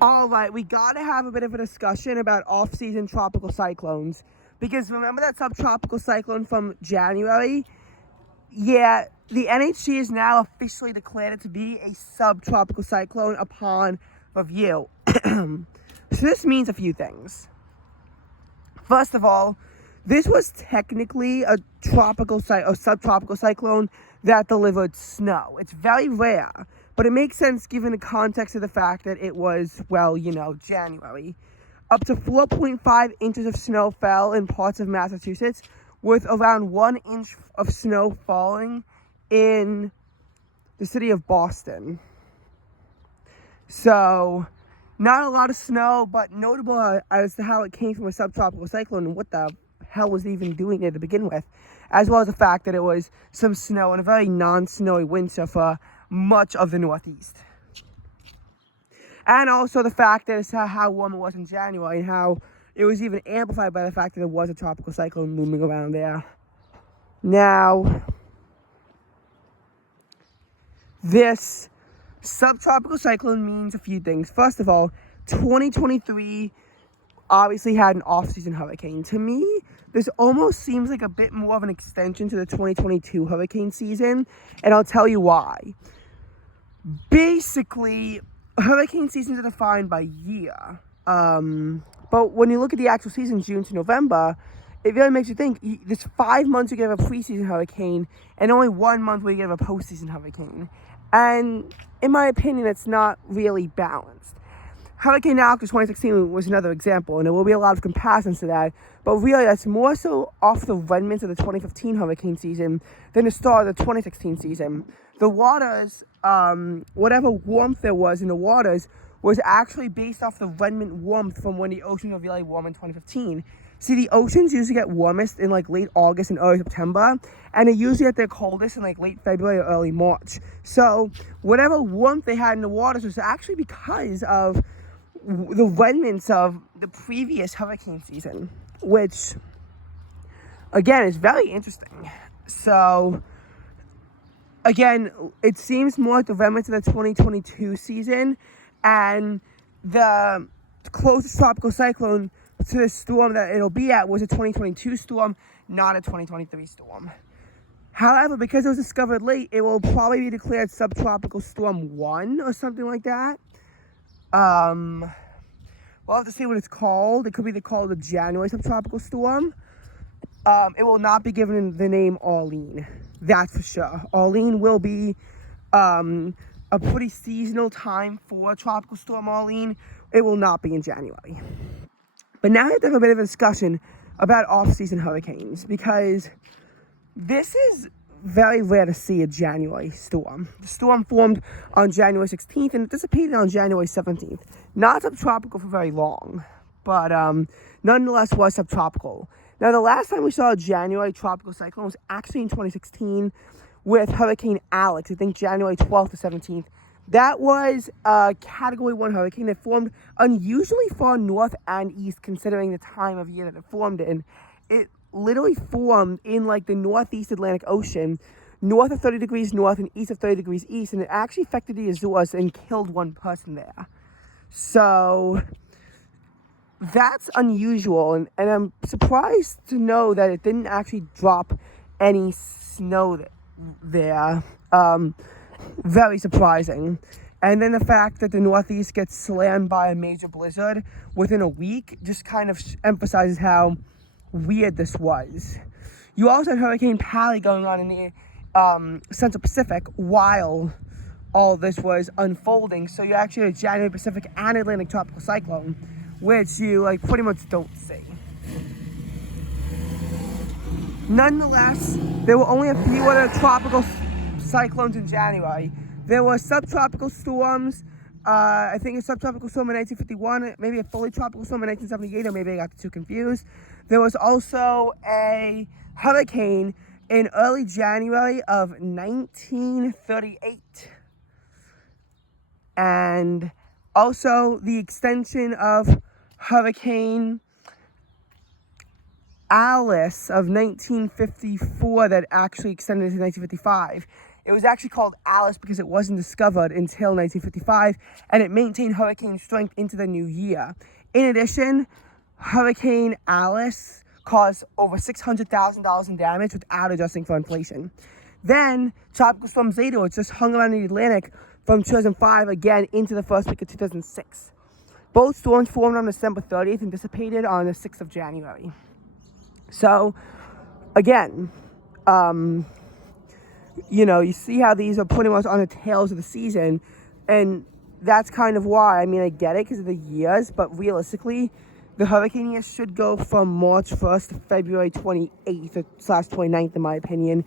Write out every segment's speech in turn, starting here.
All right, we gotta have a bit of a discussion about off-season tropical cyclones. Because remember that subtropical cyclone from January? Yeah, the NHC has now officially declared it to be a subtropical cyclone upon review. So this means a few things. First of all, this was technically a subtropical cyclone that delivered snow. It's very rare, but it makes sense given the context of the fact that it was, well, January. Up to 4.5 inches of snow fell in parts of Massachusetts, with around 1 inch of snow falling in the city of Boston. So, not a lot of snow, but notable as to how it came from a subtropical cyclone and what the hell was even doing it to begin with, as well as the fact that it was some snow and a very non-snowy winter for much of the Northeast. And also the fact that it's how warm it was in January and how it was even amplified by the fact that there was a tropical cyclone moving around there. Now, this subtropical cyclone means a few things. First of all, 2023 obviously had an off-season hurricane. To me, this almost seems like a bit more of an extension to the 2022 hurricane season, and I'll tell you why. Basically, hurricane seasons are defined by year. But when you look at the actual season, June to November, it really makes you think, there's 5 months you get a preseason hurricane, and only 1 month where you get a postseason hurricane. And in my opinion, it's not really balanced. Hurricane Alex 2016 was another example, and there will be a lot of comparisons to that, but really that's more so off the remnants of the 2015 hurricane season than the start of the 2016 season. The waters, whatever warmth there was in the waters, was actually based off the remnant warmth from when the oceans were really warm in 2015. See, the oceans usually get warmest in like late August and early September, and they usually at their coldest in like late February or early March. So whatever warmth they had in the waters was actually because of the remnants of the previous hurricane season, which again is very interesting. So again, it seems more like the remnants of the 2022 season, and the closest tropical cyclone to the storm that it'll be at was a 2022 storm, not a 2023 storm. However, because it was discovered late, it will probably be declared subtropical storm 1 or something like that. We'll have to see what it's called. It could be called the January subtropical storm. It will not be given the name Arlene. That's for sure. Arlene will be a pretty seasonal time for Tropical Storm Arlene. It will not be in January. But now I have to have a bit of a discussion about off-season hurricanes, because this is very rare to see a January storm. The storm formed on January 16th and it dissipated on January 17th. Not subtropical for very long, but nonetheless was subtropical. Now, the last time we saw a January tropical cyclone was actually in 2016 with Hurricane Alex, I think January 12th to 17th. That was a Category 1 hurricane that formed unusually far north and east considering the time of year that it formed in. It literally formed in like the northeast Atlantic Ocean, north of 30 degrees north and east of 30 degrees east, and it actually affected the Azores and killed one person there. So that's unusual, and I'm surprised to know that it didn't actually drop any snow there. Very surprising. And then the fact that the Northeast gets slammed by a major blizzard within a week just kind of emphasizes how weird this was. You also had Hurricane Pally going on in the Central Pacific while all this was unfolding. So you actually had a January Pacific and Atlantic tropical cyclone, which you pretty much don't see. Nonetheless, there were only a few other tropical cyclones in January. There were subtropical storms. I think a subtropical storm in 1951, maybe a fully tropical storm in 1978, or maybe I got the two confused. There was also a hurricane in early January of 1938. And also the extension of Hurricane Alice of 1954 that actually extended to 1955. It was actually called Alice because it wasn't discovered until 1955, and it maintained hurricane strength into the new year. In addition, Hurricane Alice caused over $600,000 in damage without adjusting for inflation. Then, Tropical Storm Zeta, which just hung around the Atlantic from 2005 again into the first week of 2006. Both storms formed on December 30th and dissipated on the 6th of January. So, again, you see how these are pretty much on the tails of the season, and that's kind of why. I mean, I get it because of the years, but realistically, the hurricane year should go from March 1st to February 28th or /29th, in my opinion,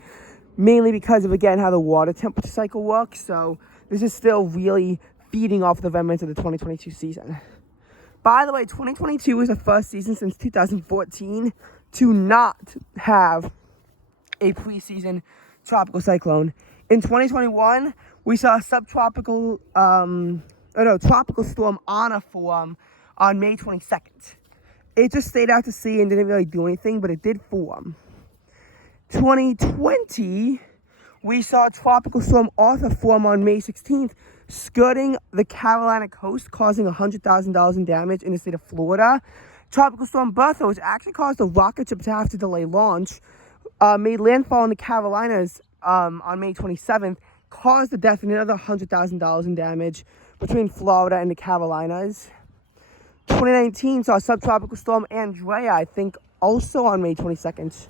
mainly because of, again, how the water temperature cycle works. So this is still really feeding off the remnants of the 2022 season. By the way, 2022 was the first season since 2014 to not have a preseason tropical cyclone. In 2021, we saw a tropical storm Ana form on May 22nd. It just stayed out to sea and didn't really do anything, but it did form. 2020, we saw Tropical Storm Arthur form on May 16th, skirting the Carolina coast, causing $100,000 in damage in the state of Florida. Tropical Storm Bertha, which actually caused a rocket ship to have to delay launch, made landfall in the Carolinas on May 27th, caused the death of another $100,000 in damage between Florida and the Carolinas. 2019 saw Subtropical Storm Andrea, I think, also on May 22nd.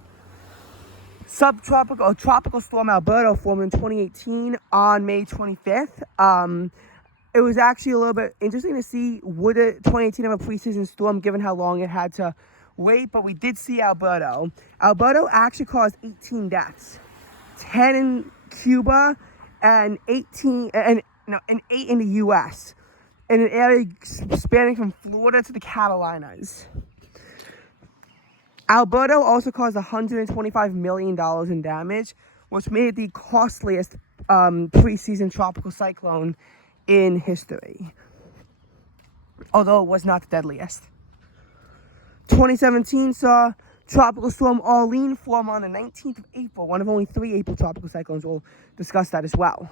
Tropical Storm Alberto formed in 2018 on May 25th. It was actually a little bit interesting to see, would 2018 have a preseason storm given how long it had to wait, but we did see Alberto. Alberto actually caused 18 deaths, 10 in Cuba and 8 in the U.S., in an area spanning from Florida to the Carolinas. Alberto also caused $125 million in damage, which made it the costliest preseason tropical cyclone in history, although it was not the deadliest. 2017 saw Tropical Storm Arlene form on the 19th of April, one of only 3 April tropical cyclones. We'll discuss that as well.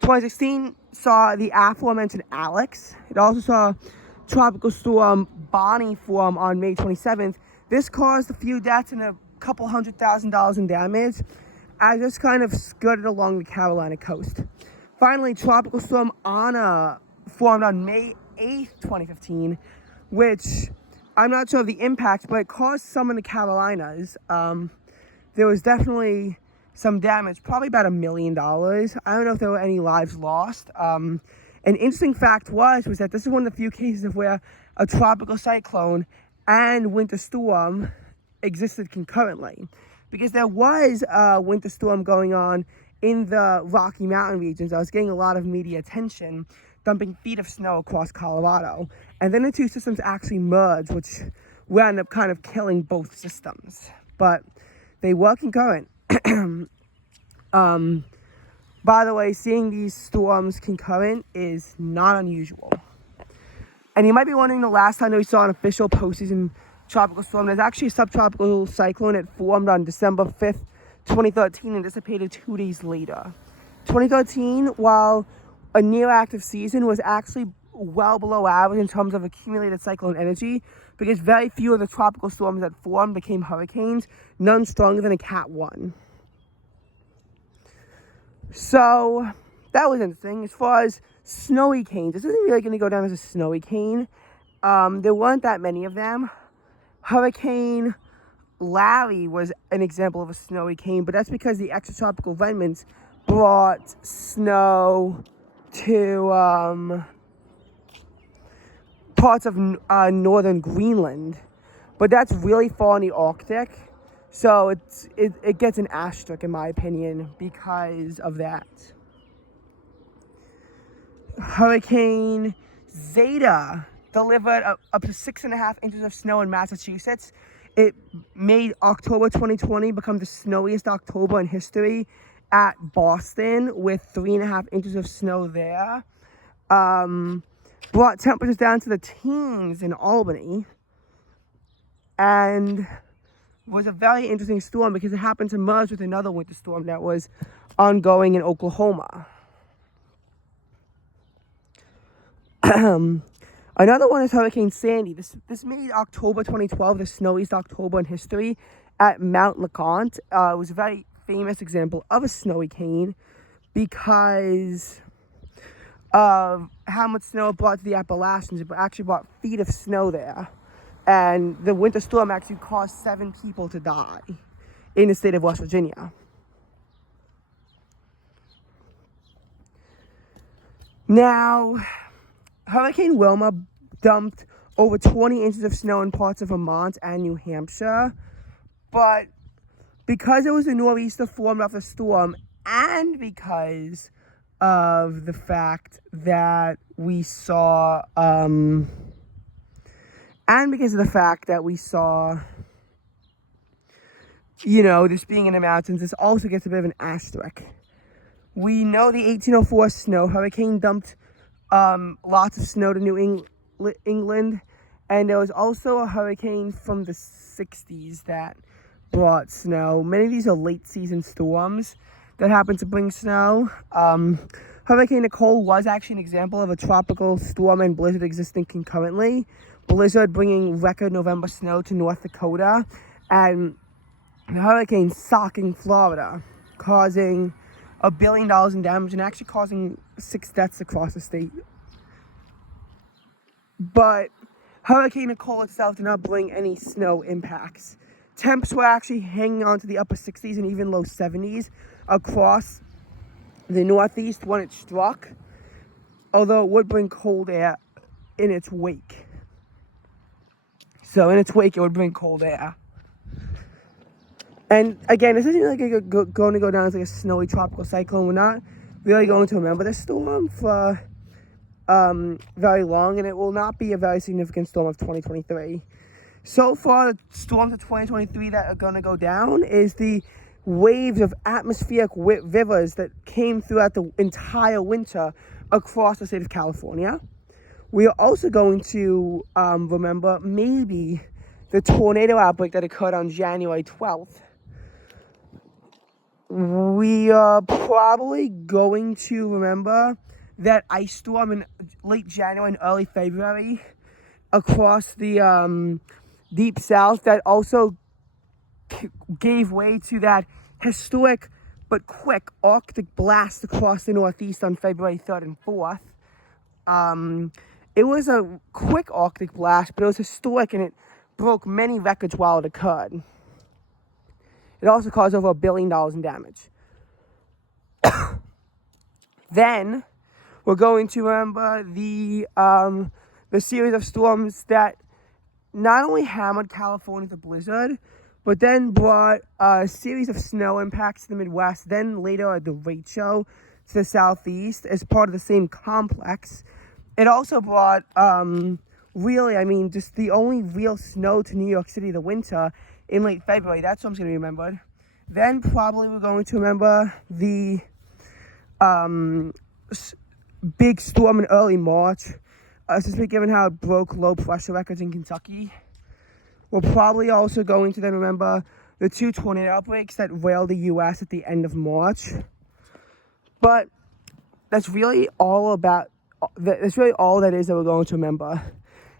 2016 saw the aforementioned Alex. It also saw Tropical Storm Bonnie form on May 27th. This caused a few deaths and a couple $100,000 in damage, as just kind of skirted along the Carolina coast. Finally, Tropical Storm Ana formed on May 8th, 2015, which I'm not sure of the impact, but it caused some in the Carolinas. There was definitely some damage, probably about $1 million. I don't know if there were any lives lost. An interesting fact was that this is one of the few cases of where a tropical cyclone and winter storm existed concurrently, because there was a winter storm going on in the Rocky Mountain regions. I was getting a lot of media attention, dumping feet of snow across Colorado, and then the two systems actually merged, which wound up kind of killing both systems, but they were concurrent. By the way, seeing these storms concurrent is not unusual. And you might be wondering, the last time that we saw an official postseason tropical storm, there's actually a subtropical cyclone that formed on December 5th, 2013 and dissipated 2 days later. 2013, while a near-active season, was actually well below average in terms of accumulated cyclone energy, because very few of the tropical storms that formed became hurricanes, none stronger than a Cat 1. So that was interesting. As far as snowy canes, this isn't really going to go down as a snowy cane. There weren't that many of them. Hurricane Larry was an example of a snowy cane, but that's because the extratropical remnants brought snow to parts of northern Greenland, but that's really far in the Arctic, so it gets an asterisk in my opinion because of that. Hurricane Zeta delivered up to 6.5 inches of snow in Massachusetts. It made October 2020 become the snowiest October in history at Boston, with 3.5 inches of snow there. Brought temperatures down to the teens in Albany, and was a very interesting storm because it happened to merge with another winter storm that was ongoing in Oklahoma. Another one is Hurricane Sandy. This made October 2012 the snowiest October in history at Mount LeConte. It was a very famous example of a snowy cane because of how much snow it brought to the Appalachians. It actually brought feet of snow there. And the winter storm actually caused 7 people to die in the state of West Virginia. Now, Hurricane Wilma dumped over 20 inches of snow in parts of Vermont and New Hampshire. But because it was a nor'easter formed off the storm, and because of the fact that we saw, this being in the mountains, this also gets a bit of an asterisk. We know the 1804 snow hurricane dumped lots of snow to New England, and there was also a hurricane from the 60s that brought snow. Many of these are late season storms that happen to bring snow. Hurricane Nicole was actually an example of a tropical storm and blizzard existing concurrently. Blizzard bringing record November snow to North Dakota, and the hurricane socking Florida, causing $1 billion in damage and actually causing 6 deaths across the state. But Hurricane Nicole itself did not bring any snow impacts. Temps were actually hanging on to the upper 60s and even low 70s across the Northeast when it struck, although it would bring cold air in its wake. So in its wake, it would bring cold air. And again, this isn't really going to go down as like a snowy tropical cyclone. We're not really going to remember this storm for very long, and it will not be a very significant storm of 2023. So far, the storms of 2023 that are going to go down is the waves of atmospheric rivers that came throughout the entire winter across the state of California. We are also going to remember maybe the tornado outbreak that occurred on January 12th. We are probably going to remember that ice storm in late January and early February across the deep south that also gave way to that historic but quick Arctic blast across the Northeast on February 3rd and 4th. It was a quick Arctic blast, but it was historic, and it broke many records while it occurred. It also caused over $1 billion in damage. Then we're going to remember the series of storms that not only hammered California with a blizzard, but then brought a series of snow impacts to the Midwest, then later a derecho to the Southeast as part of the same complex. It also brought, just the only real snow to New York City the winter in late February. That's what I'm going to be remembered. Then probably we're going to remember the big storm in early March, especially given how it broke low pressure records in Kentucky. We're probably also going to then remember the 2 tornado outbreaks that railed the U.S. at the end of March. But that's really all that is that we're going to remember.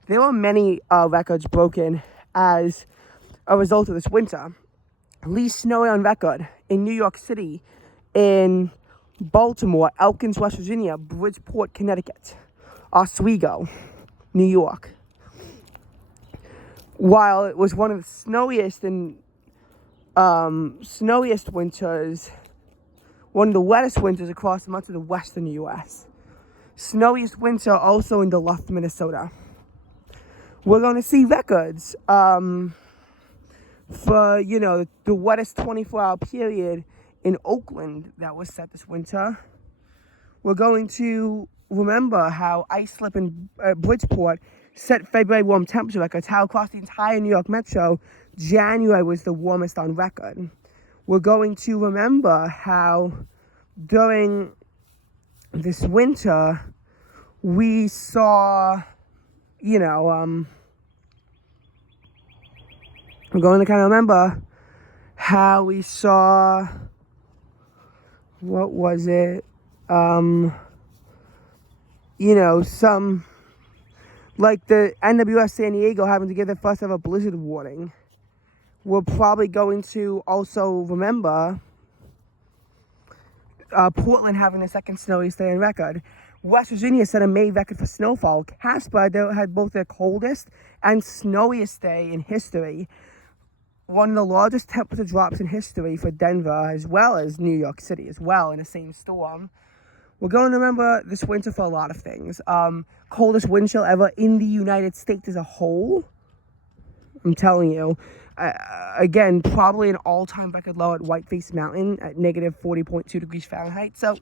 There were many records broken as a result of this winter. Least snow on record in New York City, in Baltimore, Elkins, West Virginia, Bridgeport, Connecticut, Oswego, New York. While it was one of the snowiest winters, one of the wettest winters across much of the western U.S. Snowiest winter also in Duluth, Minnesota. We're going to see records for, the wettest 24-hour period in Oakland that was set this winter. We're going to remember how ice slip in Bridgeport set February warm temperature records, how across the entire New York metro, January was the warmest on record. We're going to remember how during this winter, we saw, we're going to kind of remember how we saw what was it? Some, like the NWS San Diego having to give their first ever blizzard warning. We're probably going to also remember Portland having the second snowiest day on record. West Virginia set a May record for snowfall. Casper had both their coldest and snowiest day in history. One of the largest temperature drops in history for Denver, as well as New York City as well, in the same storm. We're going to remember this winter for a lot of things. Coldest wind chill ever in the United States as a whole. I'm telling you. Again, probably an all-time record low at Whiteface Mountain at negative 40.2 degrees Fahrenheit. So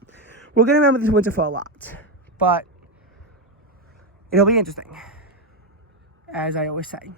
we're going to remember this winter for a lot. But it'll be interesting, as I always say.